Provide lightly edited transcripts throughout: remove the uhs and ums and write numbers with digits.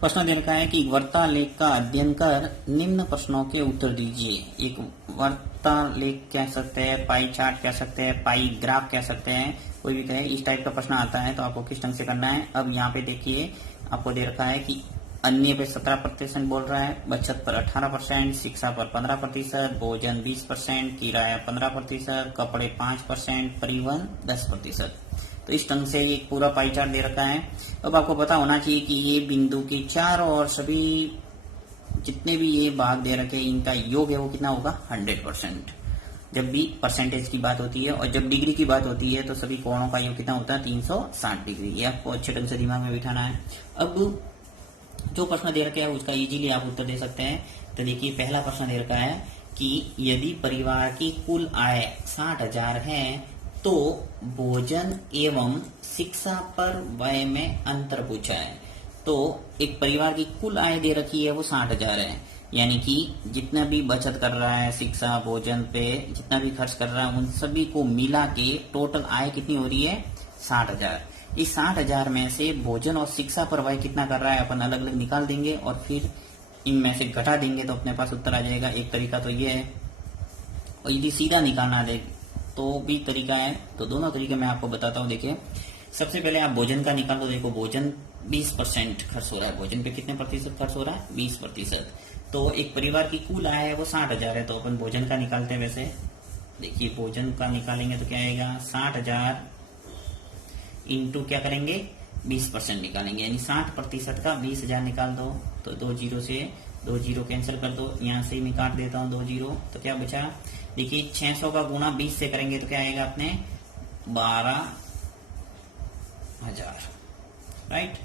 प्रश्न दे रखा है कि वार्तालेख का अध्ययन कर निम्न प्रश्नों के उत्तर दीजिए। एक वार्तालेख कह सकते हैं, पाई चार्ट कह सकते हैं, पाई ग्राफ कह सकते हैं, कोई भी कहे। इस टाइप का प्रश्न आता है तो आपको किस ढंग से करना है। अब यहाँ पे देखिए आपको दे रखा है कि अन्य पे 17% बोल रहा है, बचत पर 18%, शिक्षा पर 15%, भोजन 20%, किराया 15%, कपड़े 5%, परिवहन 10%। तो इस ढंग से एक पूरा पाई चार्ट दे रखा है। अब आपको पता होना चाहिए कि ये बिंदु के चारों और सभी जितने भी ये भाग दे रखे हैं इनका योग है वो कितना होगा 100%। जब भी परसेंटेज की बात होती है और जब डिग्री की बात होती है तो सभी कोणों का योग कितना होता है 360 डिग्री। ये आपको अच्छे ढंग से दिमाग में बिठाना है। अब जो प्रश्न दे रखा है उसका इजीली आप उत्तर दे सकते हैं। तो देखिए पहला प्रश्न दे रखा है कि यदि परिवार की कुल आय 60,000 है तो भोजन एवं शिक्षा पर व्यय में अंतर पूछा है। तो एक परिवार की कुल आय दे रखी है वो 60,000 है, यानी कि जितना भी बचत कर रहा है शिक्षा भोजन पे जितना भी खर्च कर रहा है उन सभी को मिला के टोटल आय कितनी हो रही है 60,000। इस 60,000 में से भोजन और शिक्षा पर व्यय कितना कर रहा है अपन अलग अलग निकाल देंगे और फिर इनमें से घटा देंगे तो अपने पास उत्तर आ जाएगा। एक तरीका तो ये है, और यदि सीधा निकालना दे तो भी तरीका है। तो दोनों तरीके मैं आपको बताता हूँ। देखिए सबसे पहले आप भोजन का निकाल दो। देखो भोजन 20% खर्च हो रहा है, भोजन पे कितने प्रतिशत खर्च हो रहा है 20%। तो एक परिवार की कुल आय है वो 60,000 है, तो अपन भोजन का निकालते हैं। वैसे देखिए भोजन का निकालेंगे तो क्या आएगा 60,000 इंटू क्या करेंगे 20% निकालेंगे, यानी 60% का 20,000 निकाल दो। तो 2 जीरो से 2 जीरो कैंसिल कर दो, यहाँ से मैं काट देता हूँ 2 जीरो। तो क्या बचा देखिए 600 का गुणा 20 से करेंगे तो क्या आएगा अपने 12,000, राइट।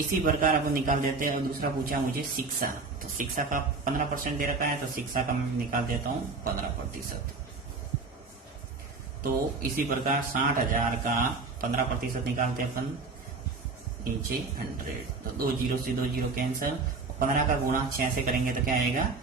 इसी प्रकार अपन निकाल देते हैं। और दूसरा पूछा मुझे शिक्षा, तो शिक्षा का 15% दे रखा है, तो शिक्षा का मैं निकाल देता हूँ 15%। तो इसी प्रकार 60,000 का 15% निकालते हैं अपन नीचे 100। तो 2 जीरो से 2 जीरो कैंसिल, 15 का गुणा 6 से करेंगे तो क्या आएगा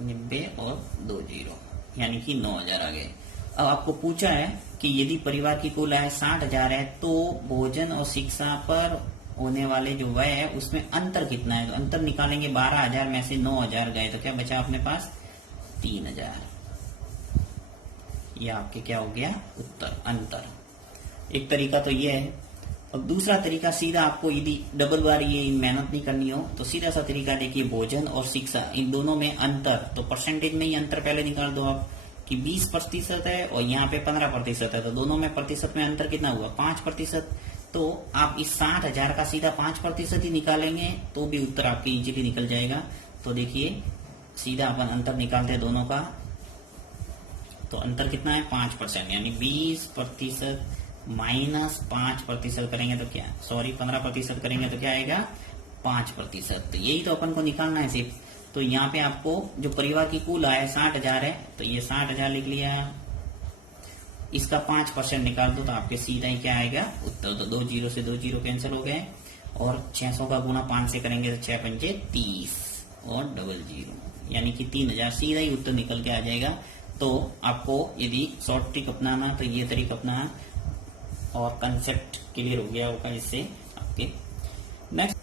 90 और 2 जीरो, यानी कि 9,000 आ गए। अब आपको पूछा है कि यदि परिवार की कुल आय 60,000 है तो भोजन और शिक्षा पर होने वाले जो व्यय है उसमें अंतर कितना है। तो अंतर निकालेंगे 12,000 में से 9,000 गए तो क्या बचा अपने पास 3,000। ये आपके क्या हो गया उत्तर अंतर। एक तरीका तो ये है। अब दूसरा तरीका सीधा आपको यदि डबल बार ये मेहनत नहीं करनी हो तो सीधा सा तरीका देखिए भोजन और शिक्षा इन दोनों में अंतर, तो परसेंटेज में ही अंतर पहले निकाल दो आप कि 20% है और यहाँ पे 15% है, तो दोनों में प्रतिशत में अंतर कितना हुआ 5%। तो आप इस 60,000 का सीधा 5% ही निकालेंगे तो भी उत्तर आपके इजीली निकल जाएगा। तो देखिए सीधा अपन अंतर निकालते हैं दोनों का, तो अंतर कितना है 5%, यानी 20% माइनस 5% करेंगे तो क्या 15% करेंगे तो क्या आएगा 5%। तो यही तो अपन को निकालना है सिर्फ। तो यहाँ पे आपको जो परिवार की कुल आय 60,000 है तो ये 60,000 लिख लिया, इसका 5% निकाल दो तो आपके सीधा ही क्या आएगा उत्तर। तो 2 जीरो से 2 जीरो कैंसिल हो गए और 600 का गुणा 5 से करेंगे तो 6 पंचे 30 और डबल जीरो, यानी कि 3,000 सीधा ही उत्तर निकल के आ जाएगा। तो आपको यदि शॉर्ट ट्रिक अपनाना तो ये तरीका अपनाना और कंसेप्ट क्लियर हो गया होगा इससे आपके। नेक्स्ट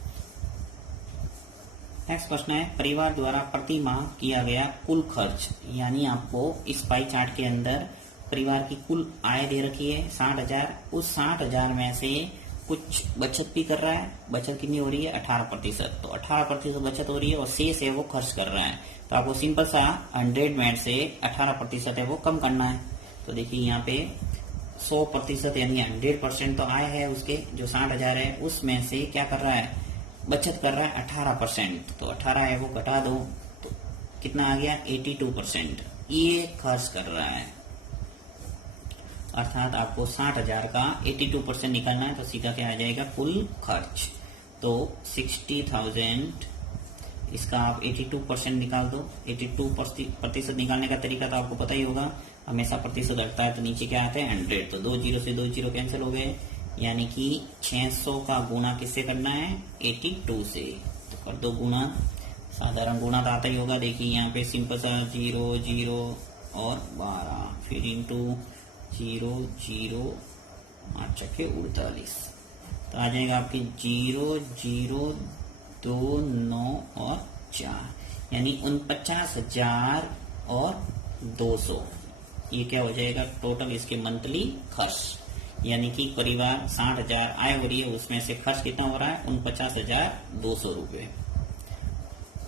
प्रश्न है परिवार द्वारा प्रति माह किया गया कुल खर्च, यानी आपको इस पाई चार्ट के अंदर परिवार की कुल आय दे रखी है 60,000, उस 60,000 में से कुछ बचत भी कर रहा है। बचत कितनी हो रही है 18%, तो 18% बचत हो रही है और शेष है वो खर्च कर रहा है। तो आपको सिंपल सा 100 में से 18% है वो कम करना है। तो देखिए यहाँ पे 100% यानी 100% तो आय है उसके जो 60,000 है, उसमें से क्या कर रहा है बचत कर रहा है 18%। तो 18 है वो घटा दो तो कितना आ गया 82%, ये खर्च कर रहा है। अर्थात आपको 60,000 का 82% निकालना है तो सीधा क्या आ जाएगा कुल खर्च। तो 60,000 इसका आप 82% निकाल दो। 82% निकालने का तरीका तो आपको पता ही होगा, हमेशा प्रतिशत घटता है तो नीचे क्या आता है 100। तो 2 जीरो से 2 जीरो कैंसिल हो गए, यानी कि 600 का गुणा किससे करना है 82 से। तो कर दो गुणा, साधारण गुणा तो आता ही होगा। देखिए यहाँ पे सिंपल सा 0 0 और 12 फिर इंटू 0 0 8 48, तो आ जाएगा आपके 0 0 2 9 और 4 यानी 49,000 और 200। ये क्या हो जाएगा टोटल इसके मंथली खर्च। यानी कि परिवार 60,000 आय हो रही है, उसमें से खर्च कितना हो रहा है 49,200 रुपये।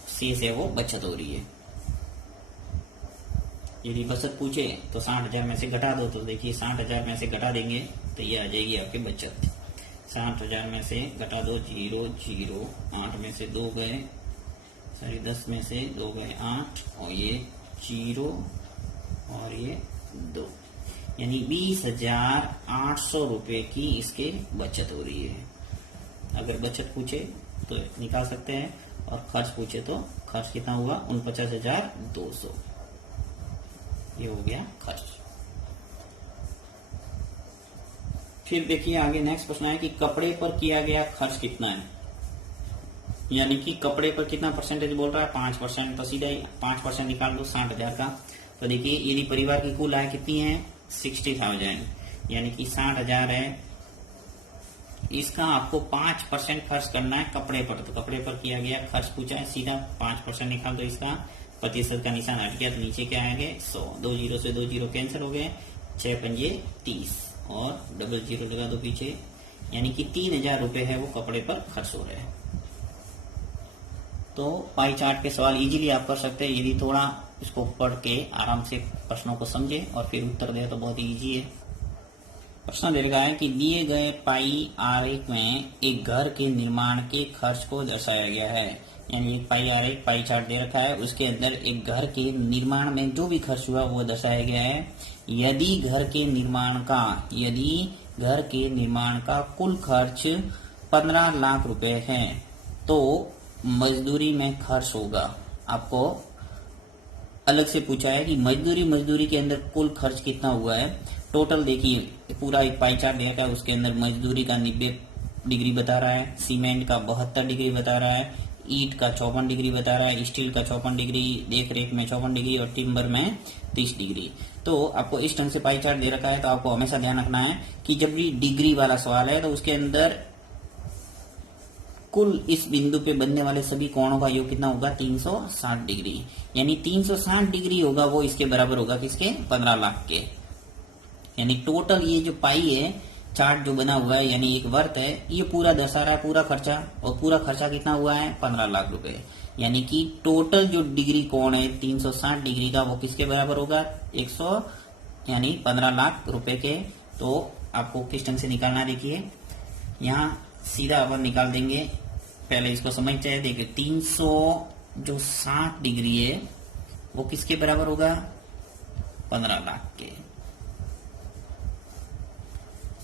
शेष है वो बचत हो रही है। यदि बचत पूछे तो 60,000 में से घटा दो, तो देखिए 60,000 में से घटा देंगे तो ये आ जाएगी आपकी बचत। 60,000 में से घटा दो 0 0, 8 में से 2 गए, सॉरी 10 में से 2 गए 8, और ये 0 और ये 2, यानी 20,800 रुपये की इसके बचत हो रही है। अगर बचत पूछे तो निकाल सकते हैं, और खर्च पूछे तो खर्च कितना हुआ 49,200। ये हो गया खर्च। फिर देखिए आगे नेक्स्ट प्रश्न है कि कपड़े पर किया गया खर्च कितना है। यानी कि कपड़े पर कितना परसेंटेज बोल रहा है 5%, तो सीधा ही 5% निकाल दो 60,000 का। तो देखिए यदि परिवार की कुल आय कितनी है 60,000, यानी कि 60,000 है, इसका आपको 5% खर्च करना है कपड़े पर। तो कपड़े पर किया गया खर्च पूछा है, सीधा 5% निकाल दो, इसका प्रतिशत का निशान हट गया तो नीचे क्या आएंगे 100, 2 जीरो से 2 जीरो कैंसिल हो गए, 6 पंजे 30 और डबल जीरो लगा दो पीछे, यानी कि 3,000 रुपए है वो कपड़े पर खर्च हो रहे हैं। तो पाई चार्ट के सवाल इजीली आप कर सकते हैं यदि थोड़ा इसको पढ़ के आराम से प्रश्नों को समझे और फिर उत्तर दे तो बहुत इजी है। प्रश्न दे रखा है कि दिए गए पाई आरेख में एक घर के निर्माण के खर्च को दर्शाया गया है। यानी एक पाई आरेख पाई चार्ट दे रखा है, उसके अंदर एक घर के निर्माण में जो भी खर्च हुआ वो दर्शाया गया है। यदि घर के निर्माण का कुल खर्च 15 लाख रुपए है तो मजदूरी में खर्च होगा। आपको अलग से पूछा है कि मजदूरी के अंदर कुल खर्च कितना हुआ है। टोटल देखिए पूरा एक पाई चार्ट देखा है, उसके अंदर मजदूरी का 90 डिग्री बता रहा है, सीमेंट का 72 डिग्री बता रहा है, ईंट का 54 डिग्री बता रहा है, स्टील का 54 डिग्री, देख रेख में 54 डिग्री और टिम्बर में 30 डिग्री। तो आपको इस ढंग से पाई चार्ट दे रखा है, तो आपको हमेशा ध्यान रखना है कि जब भी डिग्री वाला सवाल है तो उसके अंदर कुल इस बिंदु पे बनने वाले सभी कोणों का योग कितना होगा 360 डिग्री, यानी 360 डिग्री होगा वो इसके बराबर होगा किसके 15 लाख के। यानी टोटल ये जो पाई है चार्ट जो बना हुआ है, यानी एक वर्त है, ये पूरा दर्शा रहा है पूरा खर्चा, और पूरा खर्चा कितना हुआ है 15 लाख रुपए। यानी कि टोटल जो डिग्री कोण है 360 डिग्री का वो किसके बराबर होगा 100, यानी 15 लाख रुपए के। तो आपको किस ढंग से निकालना देखिए, यहाँ सीधा अपन निकाल देंगे, पहले इसको समझ चाहिए। देखिए 360 डिग्री है वो किसके बराबर होगा 15 लाख के।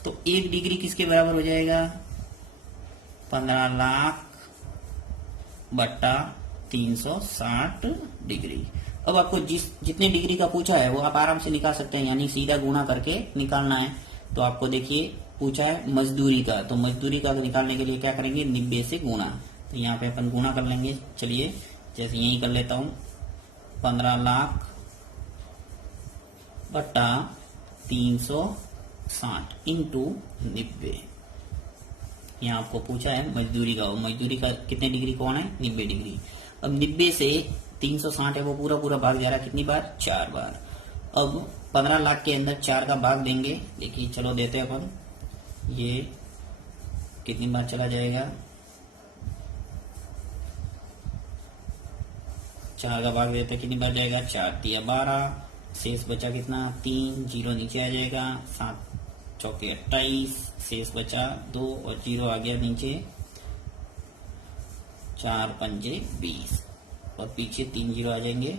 तो 1 डिग्री किसके बराबर हो जाएगा 15 लाख बट्टा 360 डिग्री। अब आपको जितने डिग्री का पूछा है वो आप आराम से निकाल सकते हैं, यानी सीधा गुणा करके निकालना है। तो आपको देखिए पूछा है मजदूरी का, तो मजदूरी का निकालने के लिए क्या करेंगे 90 से गुणा। तो यहाँ पे अपन गुणा कर लेंगे, चलिए जैसे यही कर लेता हूं 15 लाख बट्टा 360 इंटू 90। यहाँ आपको पूछा है मजदूरी का, मजदूरी का कितने डिग्री कौन है 90 डिग्री। अब 90 से 360 है वो पूरा पूरा भाग जा रहा है कितनी बार 4 बार। अब 15 लाख के अंदर 4 का भाग देंगे, देखिए चलो देते हैं अपन, ये कितनी बार चला जाएगा 4 का भाग देते कितनी बार जाएगा 4 तिया 12, शेष बचा कितना 3, 0 नीचे आ जाएगा, 7 चौके 28, शेष बचा 2 और 0 आ गया नीचे, 4 पंजे 20 और पीछे 3 0 आ जाएंगे।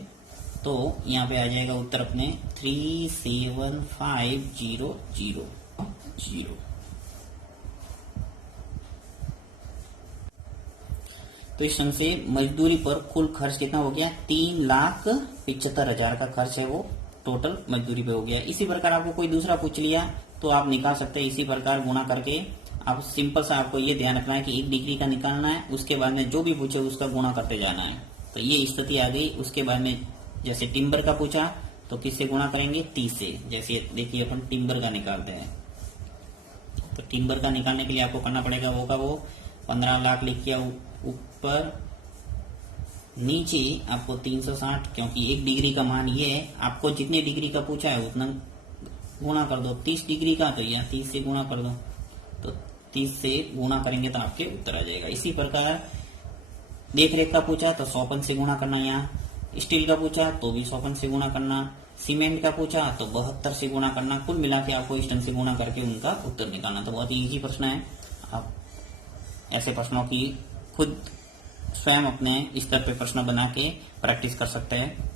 तो यहाँ पे आ जाएगा उत्तर अपने 37500। तो इस ढंग से मजदूरी पर कुल खर्च कितना हो गया 3,75,000 का खर्च है वो टोटल मजदूरी पे हो गया। इसी प्रकार आपको कोई दूसरा पूछ लिया तो आप निकाल सकते हैं, इसी प्रकार गुणा करके। आप सिंपल सा आपको ये ध्यान रखना है कि 1 डिग्री का निकालना है, उसके बाद में जो भी पूछे उसका गुणा करते जाना है। तो ये स्थिति आ गई। उसके बाद में जैसे टिम्बर का पूछा तो किससे गुणा करेंगे 30 से। जैसे देखिए अपन टिम्बर का निकालते हैं, तो टिम्बर का निकालने के लिए आपको करना पड़ेगा वो 15 लाख लिख किया ऊपर नीचे आपको 360, क्योंकि 1 डिग्री का मान ये है, आपको जितने डिग्री का पूछा है उतना गुणा कर दो। 30 डिग्री का तो यहाँ 30 से गुणा कर दो, तो 30 से गुणा करेंगे तो आपके उत्तर आ जाएगा। इसी प्रकार देख रेख का पूछा तो 100 से गुणा करना, यहाँ स्टील का पूछा तो भी 100 से गुणा करना, सीमेंट का पूछा तो 72 से गुणा करना। कुल मिला के आपको इस ढंग से गुणा करके उनका उत्तर निकालना। तो बहुत ही इजी प्रश्न है। आप ऐसे प्रश्नों की खुद स्वयं अपने स्तर पे प्रश्न बना के प्रैक्टिस कर सकते हैं।